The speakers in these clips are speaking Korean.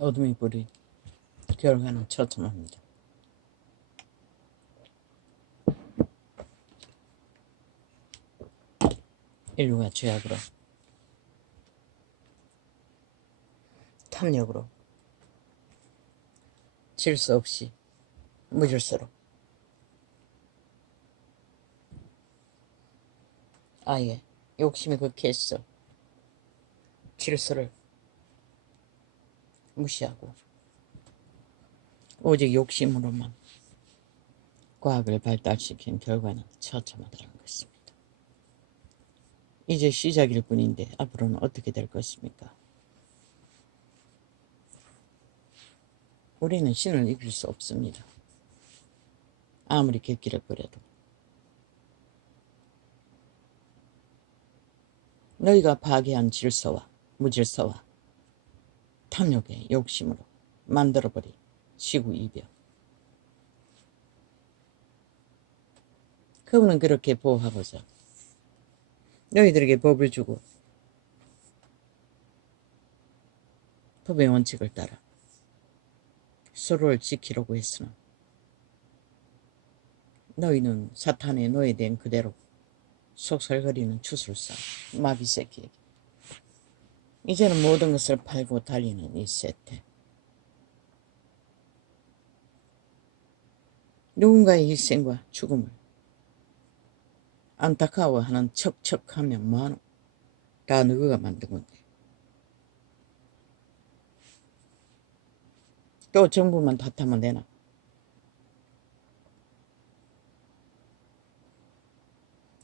어둠이 뿌린 결과는 처참합니다. 인류가 죄악으로, 탐욕으로, 질서 없이 무질서로 아예 욕심이 극해서 질서를 무시하고 오직 욕심으로만 과학을 발달시킨 결과는 처참하다는 것입니다. 이제 시작일 뿐인데 앞으로는 어떻게 될 것입니까? 우리는 신을 이길 수 없습니다. 아무리 객기를 부려도. 너희가 파괴한 질서와 무질서와 탐욕의 욕심으로 만들어버린 시구이별. 그분은 그렇게 보호하고자 너희들에게 법을 주고 법의 원칙을 따라 서로를 지키려고 했으나 너희는 사탄에 노예된 그대로 속살거리는 추술사 마비새끼에게 이제는 모든 것을 팔고 달리는 이 세태. 누군가의 희생과 죽음을 안타까워하는 척척하면 뭐하노? 다 너희가 만든 건데. 또 정부만 탓하면 되나?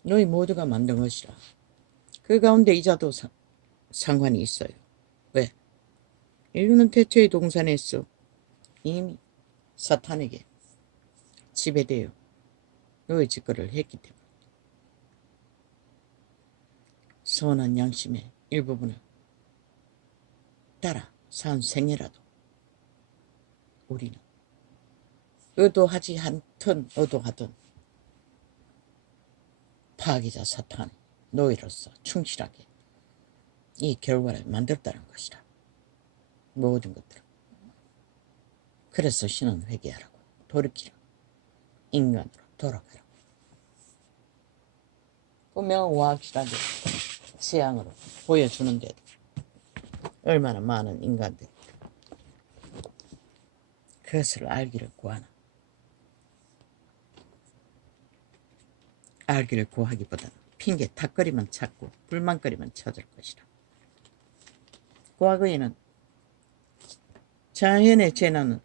너희 모두가 만든 것이라. 그 가운데 이자도 상관이 있어요. 왜? 인류는 태초의 동산에서 이미 사탄에게 지배되어 너희 짓거리를 했기 때문에 선한 양심의 일부분을 따라 산 생애라도 우리는 의도하지 않든 의도하든 파괴자 사탄의 노예로서 충실하게 이 결과를 만들었다는 것이다. 모든 것들은. 그래서 신은 회개하라고, 돌이키라고, 인간으로 돌아가라고. 분명히 확실하게 세상으로 보여주는데도 얼마나 많은 인간들이 그것을 알기를 구하나. 알기를 구하기보다는 핑계 탁거리만 찾고 불만거리만 찾을 것이다. 과거에는 자연의 재난은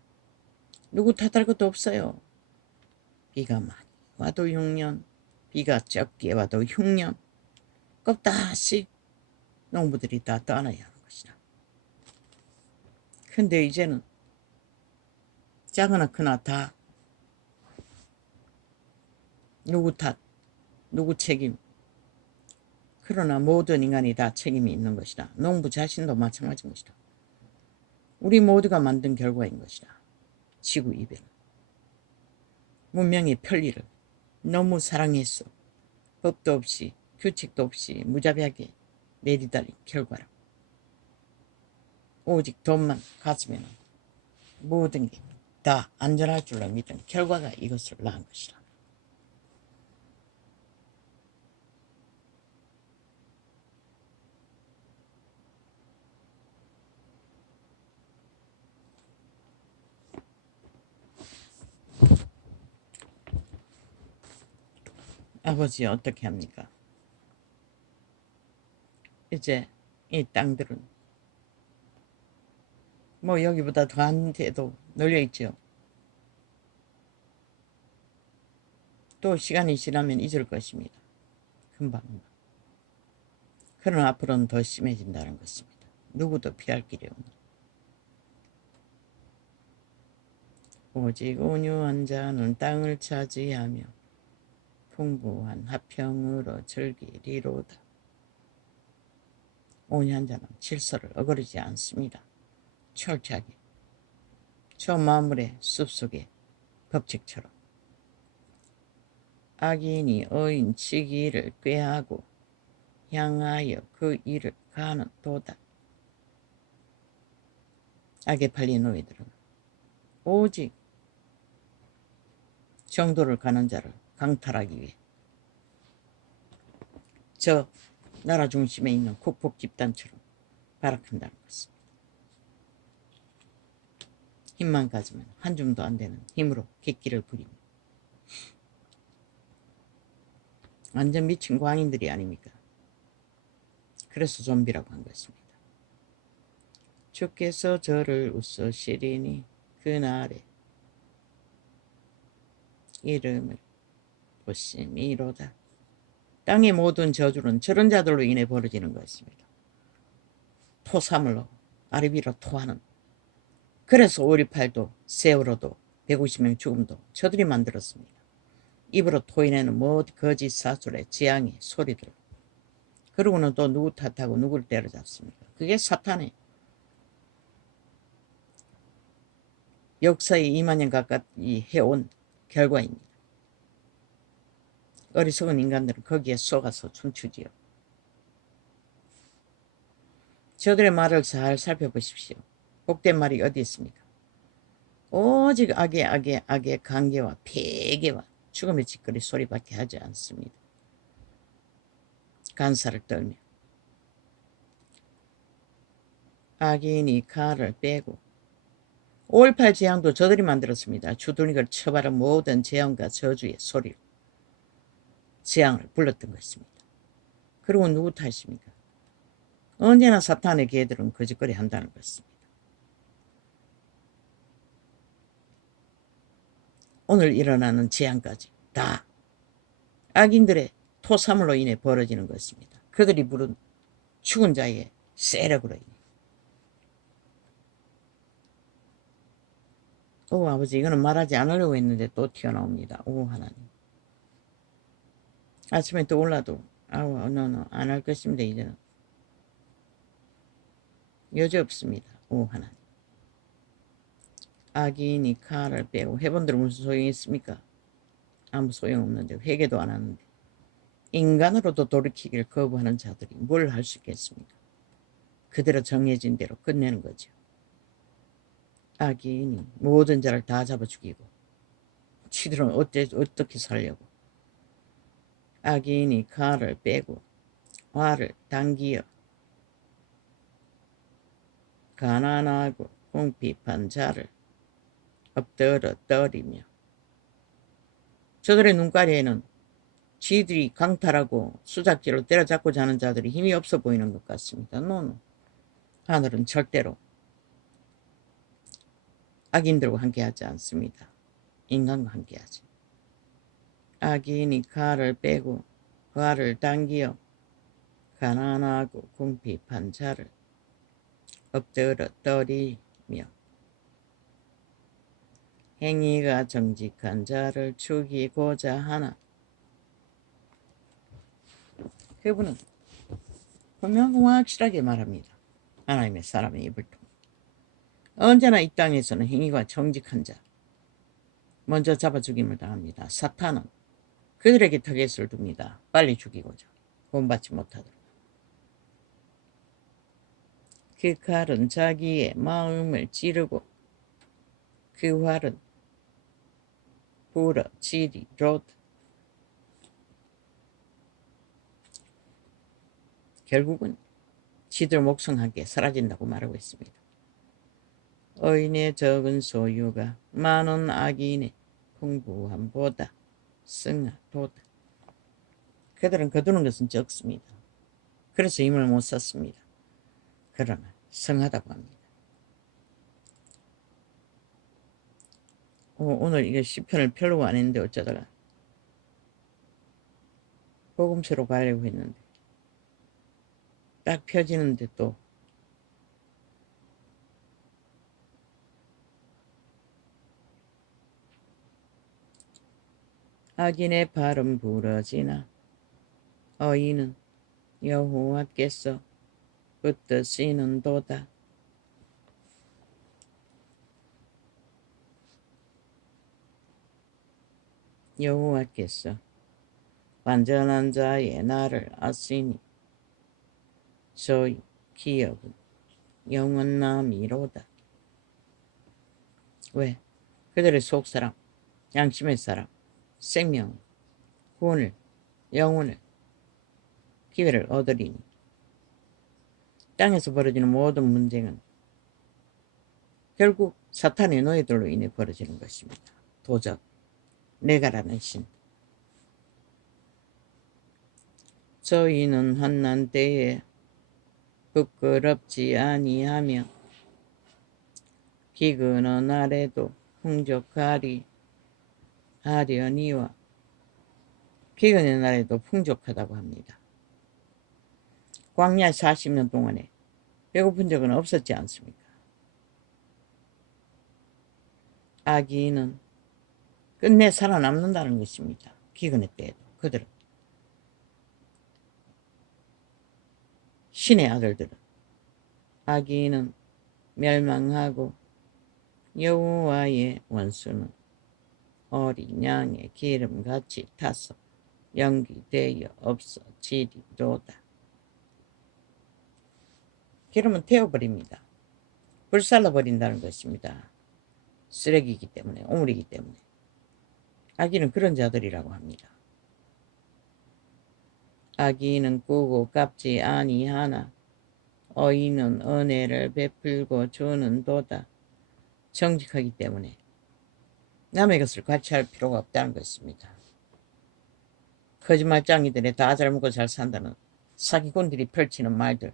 누구 탓할 것도 없어요. 비가 많이 와도 흉년, 비가 적게 와도 흉년, 껍다시 농부들이 다 떠나야 하는 것이다. 근데 이제는 작으나 크나 다 누구 탓, 누구 책임. 그러나 모든 인간이 다 책임이 있는 것이다. 농부 자신도 마찬가지인 것이다. 우리 모두가 만든 결과인 것이다. 지구 이변. 문명의 편리를 너무 사랑했어. 법도 없이 규칙도 없이 무자비하게 내리달린 결과라. 오직 돈만 가지면 모든 게 다 안전할 줄로 믿은 결과가 이것을 낳은 것이라. 아버지 어떻게 합니까? 이제 이 땅들은 뭐 여기보다 더한 데도 널려있죠. 또 시간이 지나면 잊을 것입니다. 금방. 그러나 앞으로는 더 심해진다는 것입니다. 누구도 피할 길이 없는. 오직 온유한 자는 땅을 차지하며 풍부한 화평으로 즐기리로다. 온유한 자는 질서를 어거르지 않습니다. 철저하게 저 마물의 숲속의 법칙처럼 악인이 의인 치기를 꾀하고 향하여 그 일을 가는 도다. 악에 팔린 노예들은 오직 정도를 가는 자를 강탈하기 위해 저 나라 중심에 있는 국폭 집단처럼 발악한다는 것입니다. 힘만 가지면 한 줌도 안 되는 힘으로 객기를 부립니다. 완전 미친 광인들이 아닙니까? 그래서 좀비라고 한 것입니다. 주께서 저를 웃으시리니 그날에 이름을 보심이로다. 땅의 모든 저주는 저런 자들로 인해 벌어지는 것입니다. 토사물로 아리비로 토하는, 그래서 5.18도 세월호도 150명 죽음도 저들이 만들었습니다. 입으로 토해내는 모든 거짓 사술의 재앙의 소리들. 그러고는 또 누구 탓하고 누구를 때려잡습니까? 그게 사탄의 역사에 2만 년 가까이 해온 결과입니다. 어리석은 인간들은 거기에 속아서 춤추지요. 저들의 말을 잘 살펴보십시오. 복된 말이 어디 있습니까? 오직 악의 관계와 폐괴와 죽음의 짓거리 소리밖에 하지 않습니다. 간사를 떨며 악인이 칼을 빼고 5.18 재앙도 저들이 만들었습니다. 주둥이를 쳐바른 모든 재앙과 저주의 소리로 재앙을 불렀던 것입니다. 그리고 누구 탓입니까? 언제나 사탄의 개들은 거짓거리 한다는 것입니다. 오늘 일어나는 재앙까지 다 악인들의 토사물로 인해 벌어지는 것입니다. 그들이 부른 죽은 자의 세력으로 인해. 오 아버지, 이거는 말하지 않으려고 했는데 또 튀어나옵니다. 오 하나님. 아침에 또 올라도 안 할 것입니다. 이제는 여지 없습니다. 오 하나님. 악인이 칼을 빼고 해본들 무슨 소용이 있습니까? 아무 소용없는데, 회개도 안 하는데, 인간으로도 돌이키기를 거부하는 자들이 뭘 할 수 있겠습니까? 그대로 정해진 대로 끝내는 거죠. 악인이 모든 자를 다 잡아 죽이고 치들은 어떻게 살려고. 악인이 칼을 빼고 활을 당기어 가난하고 궁핍한 자를 엎드려 떠리며. 저들의 눈가리에는 지들이 강탈하고 수작지로 때려잡고 자는 자들이 힘이 없어 보이는 것 같습니다. 노노. 하늘은 절대로 악인들과 함께하지 않습니다. 인간과 함께하지. 악인이 칼을 빼고 활을 당기어 가난하고 궁핍한 자를 엎드려 떠리며 행위가 정직한 자를 죽이고자 하나. 그분은 분명하고 확실하게 말합니다. 하나님의 사람의 입을 통해. 언제나 이 땅에서는 행위가 정직한 자 먼저 잡아 죽임을 당합니다. 사탄은 그들에게 타겟을 둡니다. 빨리 죽이고자, 본받지 못하도록. 그 칼은 자기의 마음을 찌르고 그 활은 부러지리로다. 결국은 지들 목숨과 함께 사라진다고 말하고 있습니다. 의인의 적은 소유가 많은 악인의 풍부함보다 승하도다. 그들은 거두는 것은 적습니다. 그래서 힘을 못 썼습니다. 그러나 성하다고 합니다. 오늘 이거 시편을 별로 안 했는데 어쩌다가 복음서로 가려고 했는데 딱 펴지는데 또 악인의 발은 부러지나 의인은 여호와께서 붙드시는도다. 여호와께서 완전한 자의 날을 아시니 저희 기업은 영원함이로다. 왜? 그들의 속사람, 양심의 사람, 생명, 구원을, 영혼을, 기회를 얻으리니 땅에서 벌어지는 모든 문제는 결국 사탄의 노예들로 인해 벌어지는 것입니다. 도적, 내가라는 신. 저희는 환난 때에 부끄럽지 아니하며 기근한 날에도 풍족하리 하려니와 기근의 날에도 풍족하다고 합니다. 광야 40년 동안에 배고픈 적은 없었지 않습니까? 아기는 끝내 살아남는다는 것입니다. 기근의 때에도 그들은. 신의 아들들은 아기는 멸망하고 여호와의 원수는 어린 양의 기름같이 타서 연기되어 없어지리로다. 기름은 태워버립니다. 불살라버린다는 것입니다. 쓰레기이기 때문에, 오물이기 때문에. 아기는 그런 자들이라고 합니다. 아기는 꾸고 갚지 아니하나 어이는 은혜를 베풀고 주는도다. 정직하기 때문에 남의 것을 과시할 필요가 없다는 것입니다. 거짓말장이들의 다 잘 먹고 잘 산다는 사기꾼들이 펼치는 말들,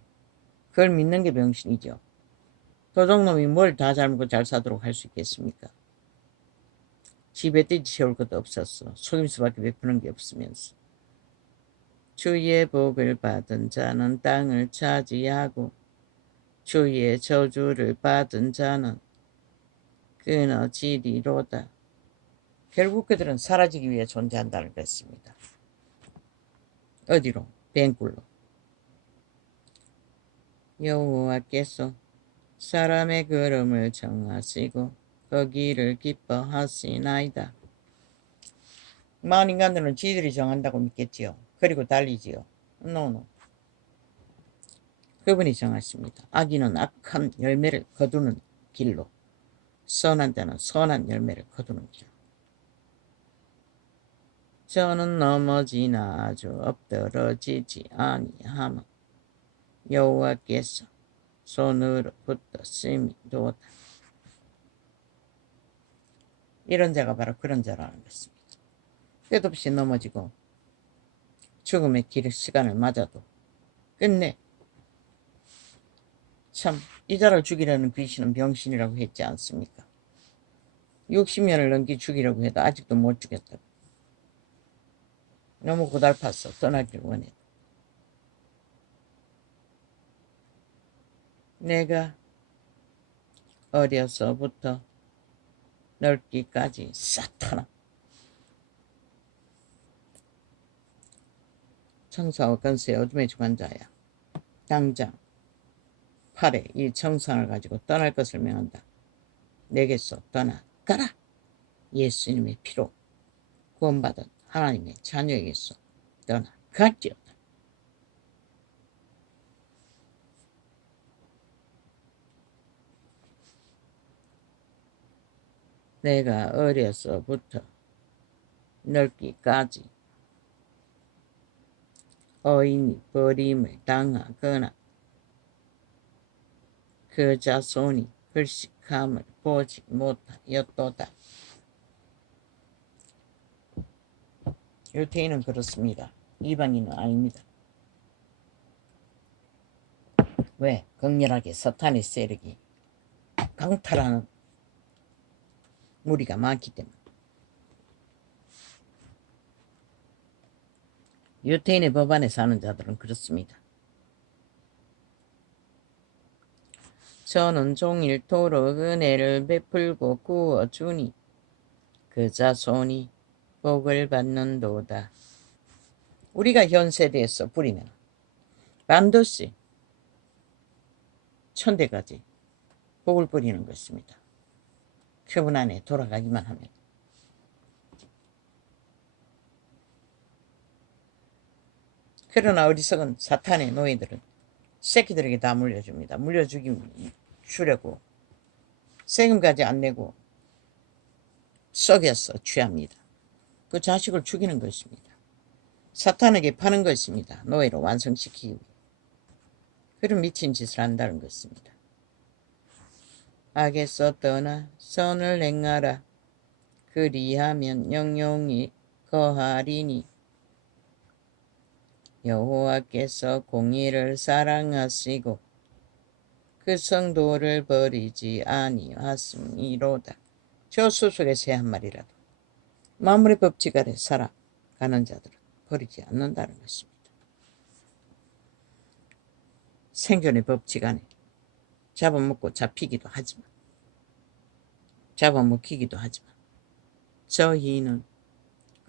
그걸 믿는 게 병신이죠. 도둑놈이 뭘 다 잘 먹고 잘 사도록 할 수 있겠습니까? 집에 떼지 채울 것도 없었어. 속임수밖에 베푸는 게 없으면서. 주의 복을 받은 자는 땅을 차지하고 주의 저주를 받은 자는 끊어지리로다. 결국 그들은 사라지기 위해 존재한다는 것입니다. 어디로? 뱅굴로. 여호와께서 사람의 걸음을 정하시고 거기를 기뻐하시나이다. 마을 인간들은 지들이 정한다고 믿겠지요. 그리고 달리지요. 노노. 그분이 정하십니다. 악인은 악한 열매를 거두는 길로, 선한 자는 선한 열매를 거두는 길로. 저는 넘어지나 아주 엎드러지지 아니하며 여호와께서 손으로 붙드심이로다. 이런 자가 바로 그런 자라는 것입니다. 끝없이 넘어지고 죽음의 길 시간을 맞아도 끝내 참 이 자를 죽이려는 귀신은 병신이라고 했지 않습니까? 60년을 넘게 죽이려고 해도 아직도 못 죽였다고. 너무 고달팠어. 떠나기를 원해도. 내가 어려서부터 늙기까지 사탄아. 청사와 건세의 어둠의 주관자야. 당장 팔에 이 청상을 가지고 떠날 것을 명한다. 내게서 떠나가라. 예수님의 피로 구원받은 하나님의 자녀에게서 떠나갈지어다. 내가 어려서부터 늙기까지 어인이 버림을 당하거나 그 자손이 불식함을 보지 못하였도다. 유태인은 그렇습니다. 이방인은 아닙니다. 왜? 극렬하게 사탄의 세력이 강탈하는 무리가 많기 때문에. 유태인의 법안에 사는 자들은 그렇습니다. 저는 종일토록 은혜를 베풀고 구워주니 그 자손이 복을 받는도다. 우리가 현 세대에서 부리면 반드시 천대까지 복을 뿌리는 것입니다. 그분 안에 돌아가기만 하면. 그러나 어리석은 사탄의 노예들은 새끼들에게 다 물려줍니다. 물려주려고 세금까지 안 내고 속여서 취합니다. 그 자식을 죽이는 것입니다. 사탄에게 파는 것입니다. 노예로 완성시키기 위해. 그런 미친 짓을 한다는 것입니다. 악에서 떠나 선을 행하라. 그리하면 영영이 거하리니. 여호와께서 공의를 사랑하시고 그 성도를 버리지 아니하심이로다. 저 수속의 새 한 마리라도 만물의 법칙 아래 살아가는 자들은 버리지 않는다는 것입니다. 생존의 법칙 안에 잡아먹고 잡히기도 하지만 잡아먹히기도 하지만 저희는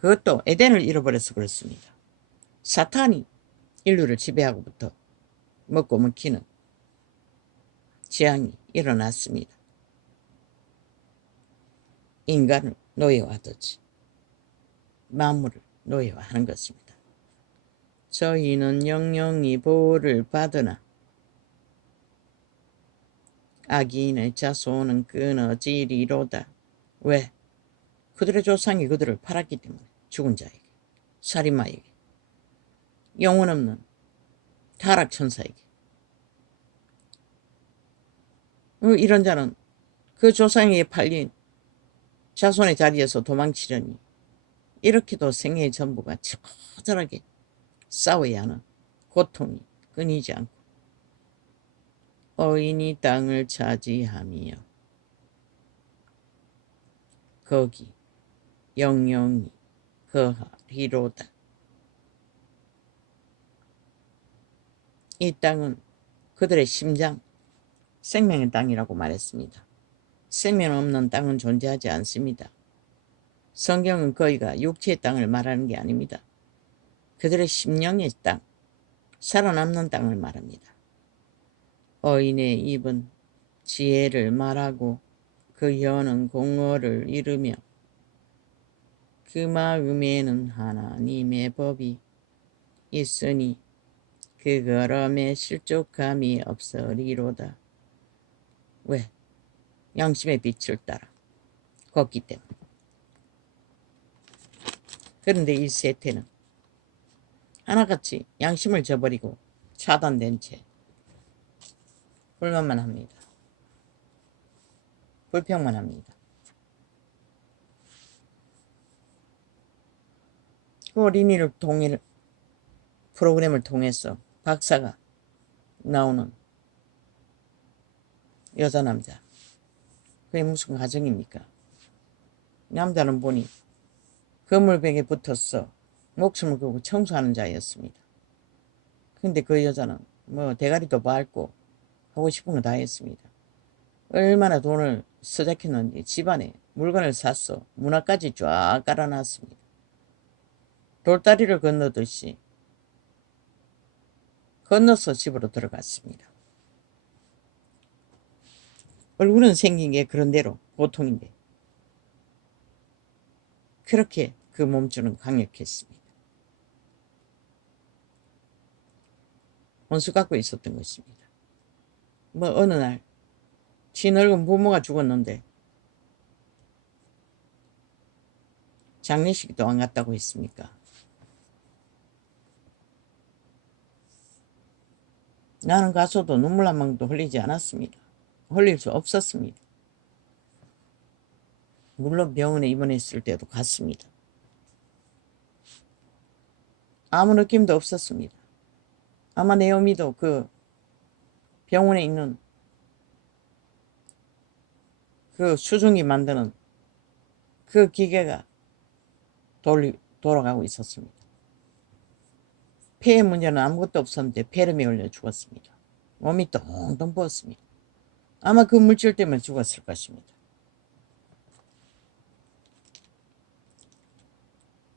그것도 에덴을 잃어버려서 그렇습니다. 사탄이 인류를 지배하고부터 먹고 먹히는 재앙이 일어났습니다. 인간을 노예화하듯이 만물을 노예화하는 것입니다. 저희는 영영이 보호를 받으나 악인의 자손은 끊어지리로다. 왜? 그들의 조상이 그들을 팔았기 때문에. 죽은 자에게, 살인마에게, 영혼 없는 타락천사에게. 이런 자는 그 조상에게 팔린 자손의 자리에서 도망치려니 이렇게도 생애의 전부가 처절하게 싸워야 하는 고통이 끊이지 않고 어인이 땅을 차지하며 거기 영영이 거하리로다. 이 땅은 그들의 심장, 생명의 땅이라고 말했습니다. 생명 없는 땅은 존재하지 않습니다. 성경은 거기가 육체의 땅을 말하는 게 아닙니다. 그들의 심령의 땅, 살아남는 땅을 말합니다. 어인의 입은 지혜를 말하고 그 혀는 공허를 이루며 그 마음에는 하나님의 법이 있으니 그 걸음에 실족함이 없으리로다. 왜? 양심의 빛을 따라 걷기 때문에. 그런데 이 세태는 하나같이 양심을 저버리고 차단된 채 불만만 합니다. 불평만 합니다. 그 어린이를 통일 프로그램을 통해서 박사가 나오는 여자 남자, 그게 무슨 가정입니까? 남자는 보니 거물벽에 붙어서 목숨을 걸고 청소하는 자였습니다. 근데 그 여자는 뭐 대가리도 밟고 하고 싶은 거 다 했습니다. 얼마나 돈을 쓰잡혔는지 집안에 물건을 샀어 문화까지 쫙 깔아놨습니다. 돌다리를 건너듯이 건너서 집으로 들어갔습니다. 얼굴은 생긴 게 그런대로 보통인데 그렇게 그 몸주는 강력했습니다. 원수 갖고 있었던 것입니다. 뭐 어느 날 지 늙은 부모가 죽었는데 장례식도 안 갔다고 했습니까? 나는 가서도 눈물 한 방울도 흘리지 않았습니다. 흘릴 수 없었습니다. 물론 병원에 입원했을 때도 갔습니다. 아무 느낌도 없었습니다. 아마 내 어미도 그 병원에 있는 그 수증기 만드는 그 기계가 돌아가고 있었습니다. 폐의 문제는 아무것도 없었는데 폐렴에 걸려 죽었습니다. 몸이 똥똥 부었습니다. 아마 그 물질 때문에 죽었을 것입니다.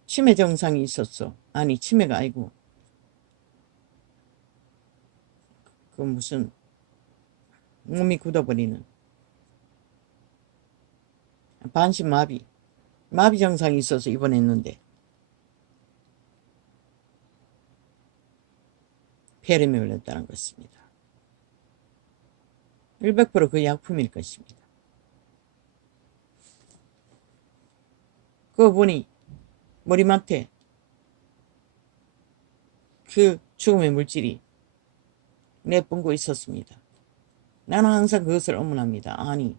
치매 증상이 있었어. 아니 치매가 아니고 그 무슨 몸이 굳어버리는 반신마비 마비 증상이 있어서 입원했는데 폐렴에 걸렸다는 것입니다. 100% 그 약품일 것입니다. 그거 보니 머리맡에 그 죽음의 물질이 내뿜고 있었습니다. 나는 항상 그것을 의문합니다. 아니,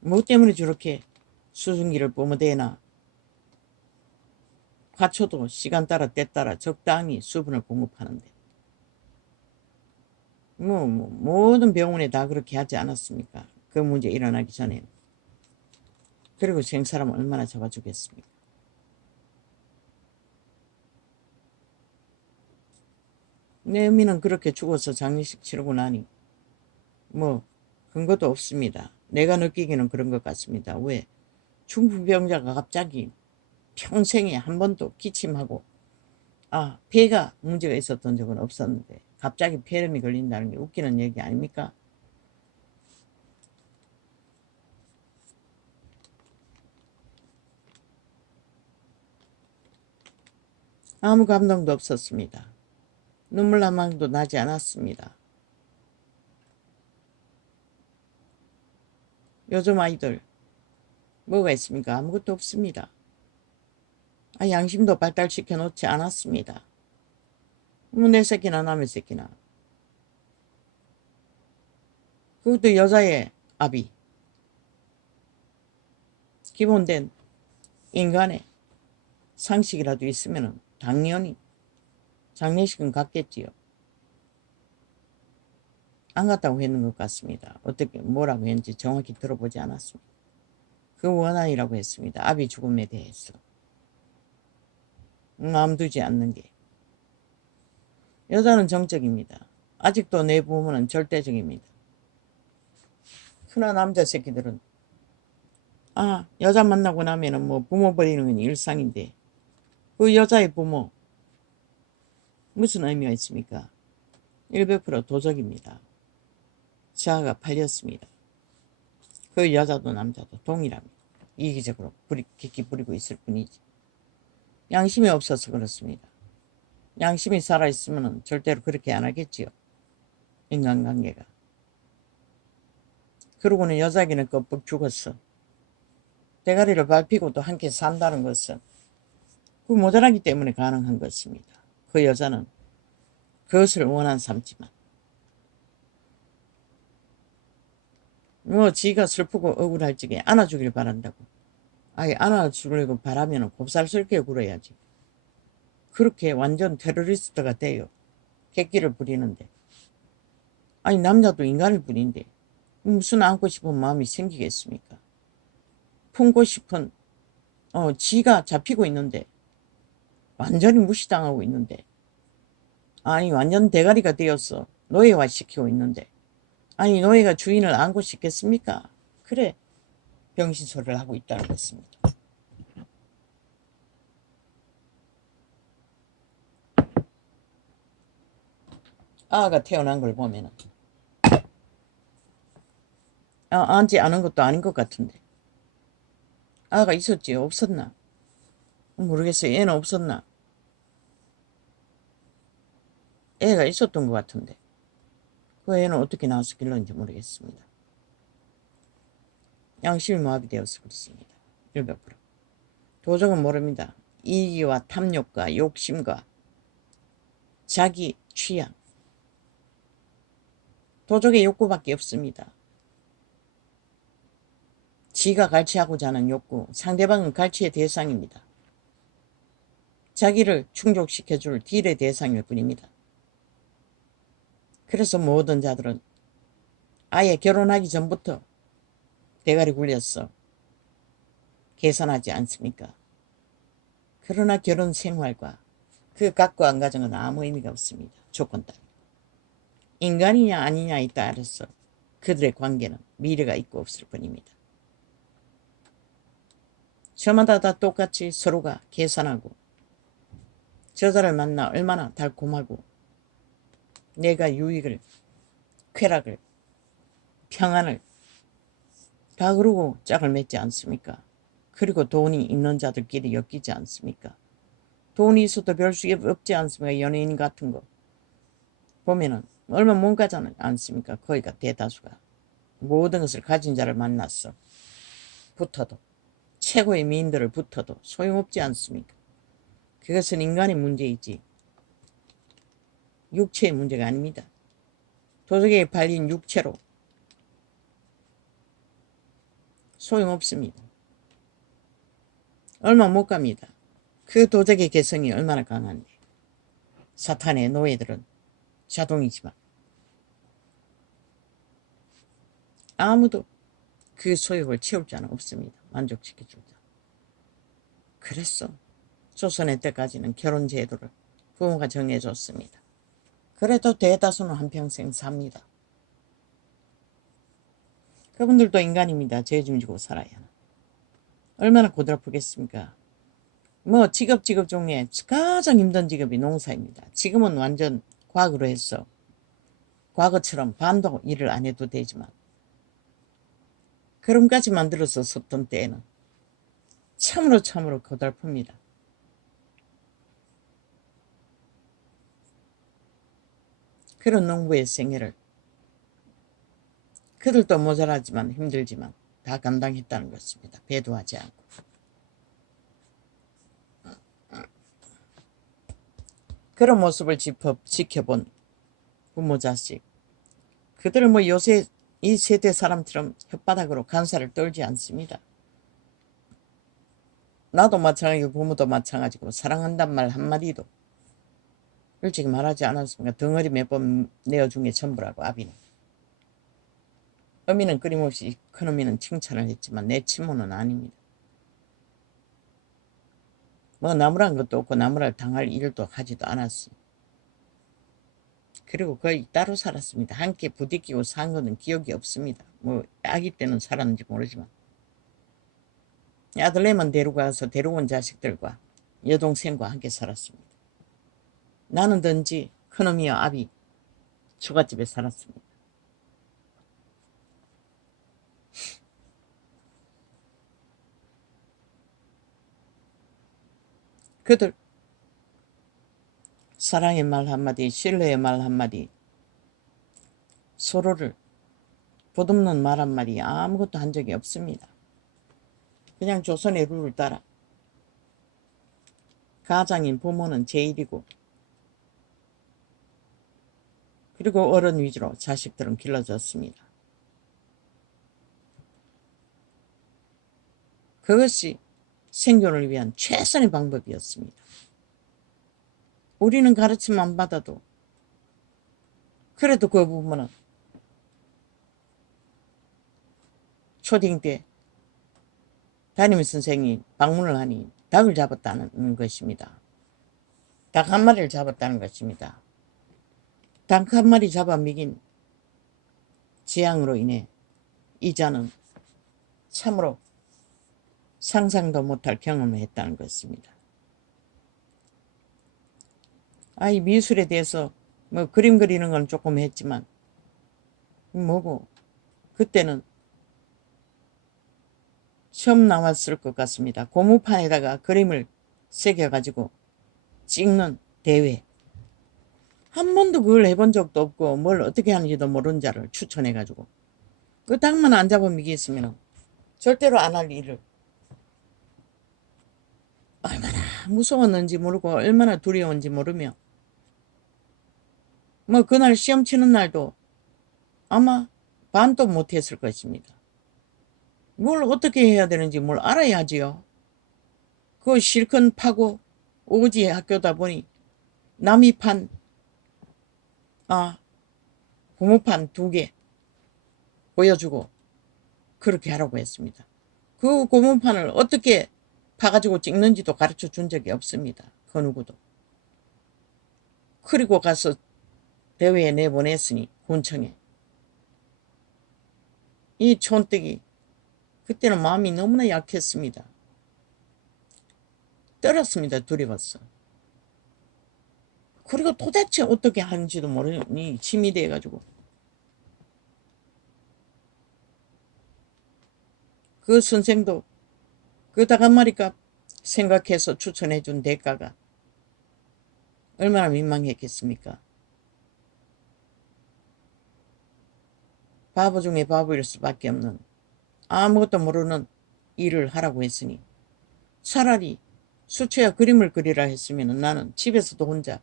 뭐 때문에 저렇게 수증기를 뿜어대나. 화초도 시간 따라 때 따라 적당히 수분을 공급하는데 모든 병원에 다 그렇게 하지 않았습니까? 그 문제 일어나기 전에는. 그리고 생사람 얼마나 잡아주겠습니까? 내 어미는 그렇게 죽어서 장례식 치르고 나니 뭐 근거도 없습니다. 내가 느끼기는 그런 것 같습니다. 왜? 중풍병자가 갑자기 평생에 한 번도 기침하고 폐가 문제가 있었던 적은 없었는데 갑자기 폐렴이 걸린다는 게 웃기는 얘기 아닙니까? 아무 감동도 없었습니다. 눈물 한 방울도 나지 않았습니다. 요즘 아이들 뭐가 있습니까? 아무것도 없습니다. 양심도 발달시켜 놓지 않았습니다. 내 새끼나 남의 새끼나. 그것도 여자의 아비. 기본된 인간의 상식이라도 있으면 당연히 장례식은 갔겠지요. 안 갔다고 했는 것 같습니다. 어떻게 뭐라고 했는지 정확히 들어보지 않았습니다. 그 원한이라고 했습니다. 아비 죽음에 대해서. 남두지 않는 게. 여자는 정적입니다. 아직도 내 부모는 절대적입니다. 흔한 남자 새끼들은 여자 만나고 나면은 뭐 부모 버리는 건 일상인데 그 여자의 부모 무슨 의미가 있습니까? 100% 도적입니다. 자아가 팔렸습니다. 그 여자도 남자도 동일합니다. 이기적으로 깊이 부리고 있을 뿐이지. 양심이 없어서 그렇습니다. 양심이 살아있으면 절대로 그렇게 안 하겠지요. 인간관계가. 그러고는 여자에게는 껍벅 죽었어. 대가리를 밟히고도 함께 산다는 것은 그 모자라기 때문에 가능한 것입니다. 그 여자는 그것을 원한 삼지만 지가 슬프고 억울할 적에 안아주길 바란다고. 안아주려고 바라면 곱살스럽게 굴어야지. 그렇게 완전 테러리스트가 돼요. 객기를 부리는데. 남자도 인간일 뿐인데 무슨 안고 싶은 마음이 생기겠습니까? 품고 싶은 지가 잡히고 있는데 완전히 무시당하고 있는데 완전 대가리가 되었어. 노예화 시키고 있는데 노예가 주인을 안고 싶겠습니까? 그래 병신 소리를 하고 있다는 것입니다. 아가 태어난 걸 보면은 안지 않은 것도 아닌 것 같은데 아가 있었지 없었나? 모르겠어요. 애는 없었나? 애가 있었던 것 같은데 그 애는 어떻게 나와서 길렀는지 모르겠습니다. 양심이 마비되어서 그렇습니다. 100%. 도적은 모릅니다. 이기와 탐욕과 욕심과 자기 취향. 도적의 욕구밖에 없습니다. 지가 갈취하고자 하는 욕구, 상대방은 갈취의 대상입니다. 자기를 충족시켜줄 딜의 대상일 뿐입니다. 그래서 모든 자들은 아예 결혼하기 전부터 대가리 굴렸어. 계산하지 않습니까? 그러나 결혼 생활과 그 각고한 가정은 아무 의미가 없습니다. 조건 따위. 인간이냐 아니냐에 따라서 그들의 관계는 미래가 있고 없을 뿐입니다. 저마다 다 똑같이 서로가 계산하고 저자를 만나 얼마나 달콤하고 내가 유익을, 쾌락을, 평안을 다 그러고 짝을 맺지 않습니까? 그리고 돈이 있는 자들끼리 엮이지 않습니까? 돈이 있어도 별 수 없지 않습니까? 연예인 같은 거 보면은 얼마 못 가지 않습니까? 거의가 대다수가 모든 것을 가진 자를 만났어. 붙어도 최고의 미인들을 붙어도 소용없지 않습니까? 그것은 인간의 문제이지 육체의 문제가 아닙니다. 도적에 발린 육체로 소용없습니다. 얼마 못 갑니다. 그 도적의 개성이 얼마나 강한데. 사탄의 노예들은 자동이지만 아무도 그 소욕을 채울 자는 없습니다. 만족시켜줄 자. 그랬어. 조선의 때까지는 결혼 제도를 부모가 정해줬습니다. 그래도 대다수는 한평생 삽니다. 그분들도 인간입니다. 죄 좀 지고 살아야 하나. 얼마나 고달프겠습니까? 뭐 직업 중에 가장 힘든 직업이 농사입니다. 지금은 완전 과거로 해서 과거처럼 반도 일을 안 해도 되지만 그럼까지 만들어서 썼던 때에는 참으로 고달픕니다. 그런 농부의 생애를 그들도 모자라지만 힘들지만 다 감당했다는 것입니다. 배도하지 않고. 그런 모습을 지켜본 부모 자식. 그들은 뭐 요새 이 세대 사람처럼 혓바닥으로 간살을 떨지 않습니다. 나도 마찬가지고 부모도 마찬가지고 사랑한단 말 한마디도 일찍 말하지 않았습니까? 덩어리 몇 번 내어준 게 전부라고 아비는. 어미는 끊임없이 큰어미는 칭찬을 했지만 내 친모는 아닙니다. 뭐 나무란 것도 없고 나무랄 당할 일도 하지도 않았어. 그리고 거의 따로 살았습니다. 함께 부딪히고 산 거는 기억이 없습니다. 뭐 아기 때는 살았는지 모르지만. 아들내만 데리고 와서 데려온 자식들과 여동생과 함께 살았습니다. 나는 든지 큰어미와 아비 처갓집에 살았습니다. 그들 사랑의 말 한마디, 신뢰의 말 한마디, 서로를 보듬는 말 한마디 아무것도 한 적이 없습니다. 그냥 조선의 룰을 따라 가장인 부모는 제일이고 그리고 어른 위주로 자식들은 길러졌습니다. 그것이 생존을 위한 최선의 방법이었습니다. 우리는 가르침 안 받아도 그래도 그 부모는 초딩 때 담임선생이 방문을 하니 닭을 잡았다는 것입니다. 닭 한 마리를 잡았다는 것입니다. 닭 한 마리 잡아 먹인 재앙으로 인해 이자는 참으로 상상도 못할 경험을 했다는 것입니다. 이 미술에 대해서 뭐 그림 그리는 건 조금 했지만 뭐고 그때는 처음 나왔을 것 같습니다. 고무판에다가 그림을 새겨가지고 찍는 대회. 한 번도 그걸 해본 적도 없고 뭘 어떻게 하는지도 모르는 자를 추천해가지고 그 닭만 안 잡아먹였으면 절대로 안 할 일을 얼마나 무서웠는지 모르고 얼마나 두려운지 모르며 뭐 그날 시험 치는 날도 아마 반도 못했을 것입니다. 뭘 어떻게 해야 되는지 뭘 알아야지요. 그거 실컷 파고 오지 학교다 보니 남이 판 고무판 2개 보여주고 그렇게 하라고 했습니다. 그 고무판을 어떻게 파가지고 찍는지도 가르쳐 준 적이 없습니다. 그 누구도. 그리고 가서 대회에 내보냈으니 군청에. 이 촌뜨기 그때는 마음이 너무나 약했습니다. 떨었습니다. 두려웠어. 그리고 도대체 어떻게 하는지도 모르니 침이 돼가지고 그 선생도 그 닭 한 마리값 생각해서 추천해준 대가가 얼마나 민망했겠습니까? 바보 중에 바보일 수밖에 없는 아무것도 모르는 일을 하라고 했으니 차라리 수초야 그림을 그리라 했으면 나는 집에서도 혼자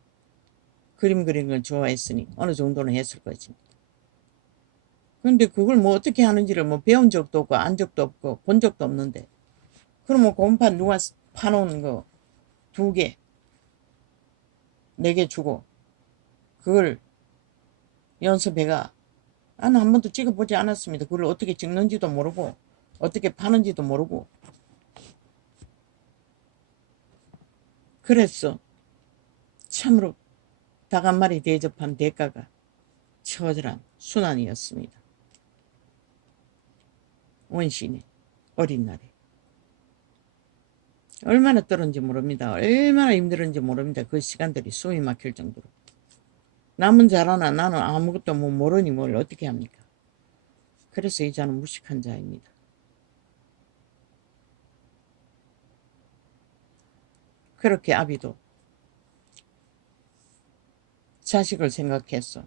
그림 그리는 걸 좋아했으니 어느 정도는 했을 거지. 근데 그걸 뭐 어떻게 하는지를 뭐 배운 적도 없고 안 적도 없고 본 적도 없는데 그럼 뭐 곰판 누가 파놓은 거 2개, 4개 주고 그걸 연습해가 나는 한 번도 찍어보지 않았습니다. 그걸 어떻게 찍는지도 모르고 어떻게 파는지도 모르고 그랬어. 참으로 닭 한 마리 대접한 대가가 처절한 순환이었습니다. 원신의 어린 날에 얼마나 떨었는지 모릅니다. 얼마나 힘들었는지 모릅니다. 그 시간들이 숨이 막힐 정도로. 남은 자라나 나는 아무것도 뭐 모르니 뭘 어떻게 합니까? 그래서 이 자는 무식한 자입니다. 그렇게 아비도 자식을 생각해서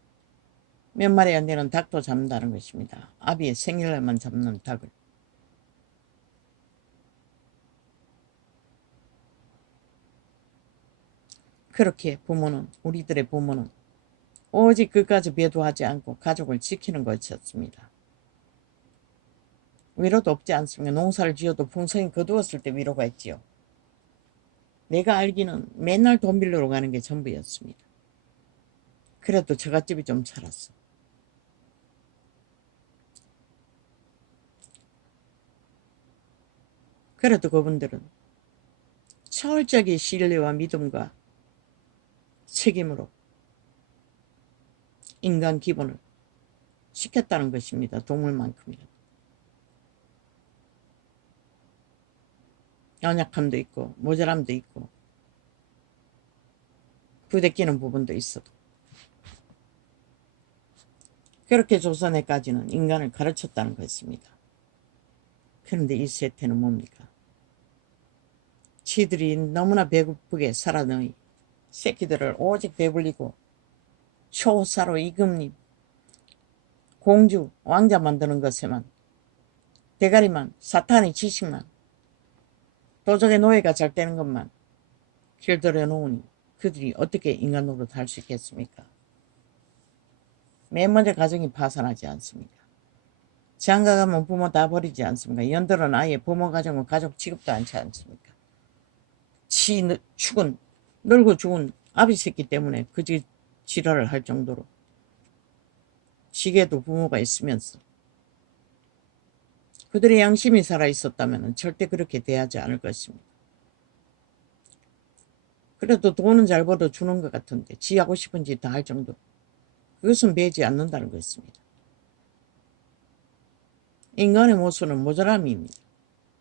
몇 마리 안 되는 닭도 잡는다는 것입니다. 아비의 생일날만 잡는 닭을. 그렇게 부모는 우리들의 부모는 오직 그까지 배도하지 않고 가족을 지키는 것이었습니다. 위로도 없지 않습니까? 농사를 지어도 풍성이 거두었을 때 위로가 있지요. 내가 알기는 맨날 돈 빌리러 가는 게 전부였습니다. 그래도 처갓집이 좀 살았어. 그래도 그분들은 철저하게 신뢰와 믿음과 책임으로 인간 기본을 시켰다는 것입니다. 동물만큼이라도. 연약함도 있고 모자람도 있고 부대끼는 부분도 있어도 그렇게 조선에까지는 인간을 가르쳤다는 것입니다. 그런데 이 세태는 뭡니까? 지들이 너무나 배고프게 살아너이 새끼들을 오직 배불리고 초사로 이금님 공주 왕자 만드는 것에만 대가리만 사탄의 지식만 도적의 노예가 잘 되는 것만 길들여 놓으니 그들이 어떻게 인간 노릇 할 수 있겠습니까? 맨 먼저 가정이 파산하지 않습니까? 장가가면 부모 다 버리지 않습니까? 연들은 아예 부모 가정은 가족 취급도 않지 않습니까? 죽은 늙어 죽은 아비 새끼 때문에 그지 지랄을 할 정도로 지게도 부모가 있으면서 그들의 양심이 살아있었다면 절대 그렇게 대하지 않을 것입니다. 그래도 돈은 잘 벌어주는 것 같은데 지 하고 싶은 짓 다 할 정도 그것은 배지 않는다는 것입니다. 인간의 모순은 모자람입니다.